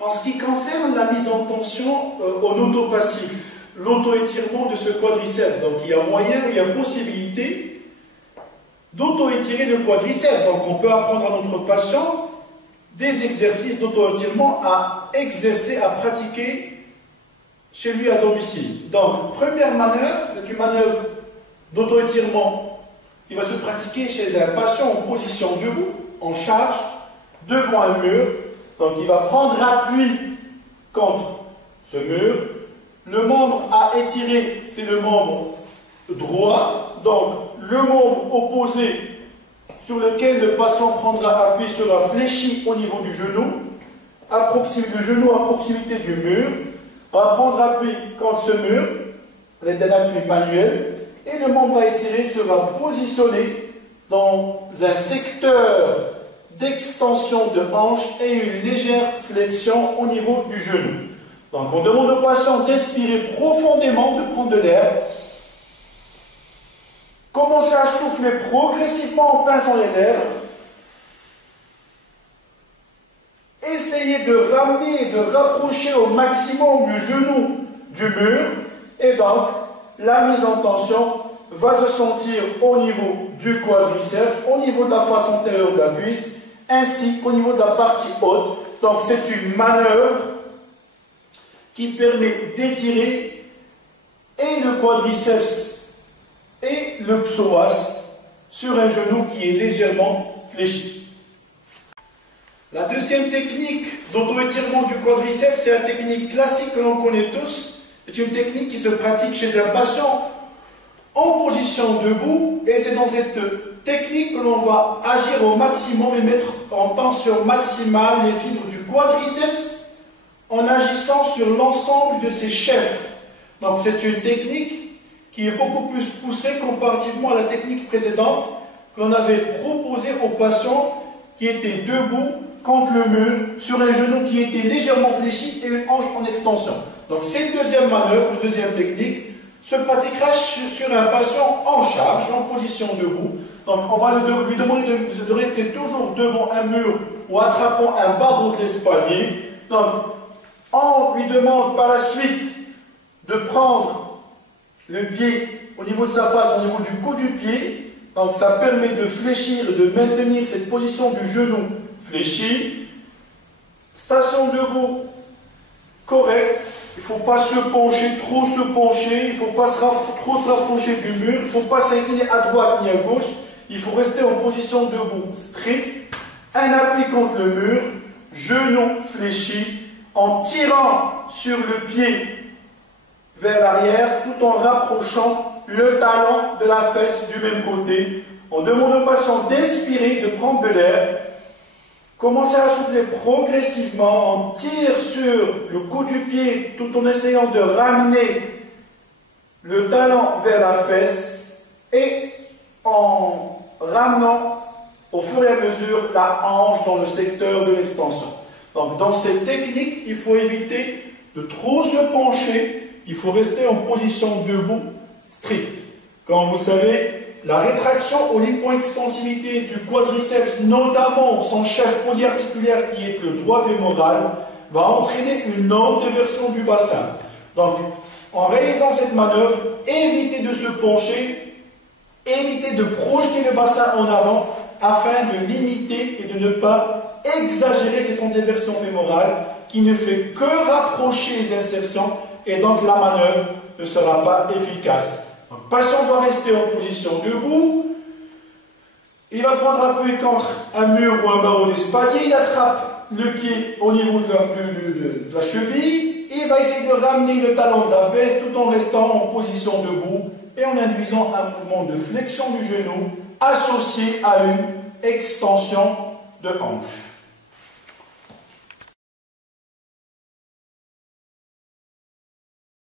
En ce qui concerne la mise en tension en auto-passif, l'auto-étirement de ce quadriceps, donc il y a moyen, il y a possibilité d'auto-étirer le quadriceps. Donc on peut apprendre à notre patient des exercices d'auto-étirement à exercer, à pratiquer chez lui à domicile. Donc première manœuvre, c'est une manœuvre d'auto-étirement qui va se pratiquer chez un patient en position debout, en charge, devant un mur. Donc il va prendre appui contre ce mur. Le membre à étirer, c'est le membre droit. Donc le membre opposé sur lequel le patient prendra appui sera fléchi au niveau du genou, le genou à proximité du mur. On va prendre appui contre ce mur, à l'aide d'un appui manuel, et le membre à étirer sera positionné dans un secteur d'extension de hanche et une légère flexion au niveau du genou. Donc on demande au patient d'inspirer profondément, de prendre de l'air. Commencez à souffler progressivement en pinçant les lèvres. Essayez de ramener et de rapprocher au maximum le genou du mur. Et donc, la mise en tension va se sentir au niveau du quadriceps, au niveau de la face antérieure de la cuisse, ainsi qu'au niveau de la partie haute. Donc, c'est une manœuvre qui permet d'étirer et le quadriceps et le psoas sur un genou qui est légèrement fléchi. La deuxième technique d'auto-étirement du quadriceps, c'est la technique classique que l'on connaît tous. C'est une technique qui se pratique chez un patient en position debout, et c'est dans cette technique que l'on va agir au maximum et mettre en tension maximale les fibres du quadriceps en agissant sur l'ensemble de ses chefs. Donc c'est une technique qui est beaucoup plus poussée comparativement à la technique précédente que l'on avait proposée aux patients qui étaient debout contre le mur sur un genou qui était légèrement fléchi et une hanche en extension. Donc cette deuxième manœuvre, ou deuxième technique, se pratiquera sur un patient en charge, en position debout. Donc on va lui demander de rester toujours devant un mur ou attrapant un barreau de l'espalier. Donc on lui demande par la suite de prendre le pied au niveau de sa face, au niveau du cou du pied. Donc ça permet de fléchir, de maintenir cette position du genou fléchi. Station debout correcte. Il ne faut pas se pencher, trop se pencher. Il ne faut pas trop se rapprocher du mur. Il ne faut pas s'incliner à droite ni à gauche. Il faut rester en position debout strict. Un appui contre le mur. Genou fléchi. En tirant sur le pied vers l'arrière, tout en rapprochant le talon de la fesse du même côté. On demande au patient d'inspirer, de prendre de l'air. Commencez à souffler progressivement. On tire sur le cou du pied tout en essayant de ramener le talon vers la fesse et en ramenant au fur et à mesure la hanche dans le secteur de l'extension. Donc dans cette technique, il faut éviter de trop se pencher. Il faut rester en position debout stricte. Comme vous savez, la rétraction ou l'hypoextensivité du quadriceps, notamment son chef polyarticulaire qui est le droit fémoral, va entraîner une antéversion du bassin. Donc, en réalisant cette manœuvre, évitez de se pencher, évitez de projeter le bassin en avant afin de limiter et de ne pas exagérer cette antéversion fémorale qui ne fait que rapprocher les insertions et donc la manœuvre ne sera pas efficace. Donc, le patient doit rester en position debout. Il va prendre appui contre un mur ou un barreau d'espalier. Il attrape le pied au niveau de la cheville. Il va essayer de ramener le talon de la fesse tout en restant en position debout et en induisant un mouvement de flexion du genou associé à une extension de hanche.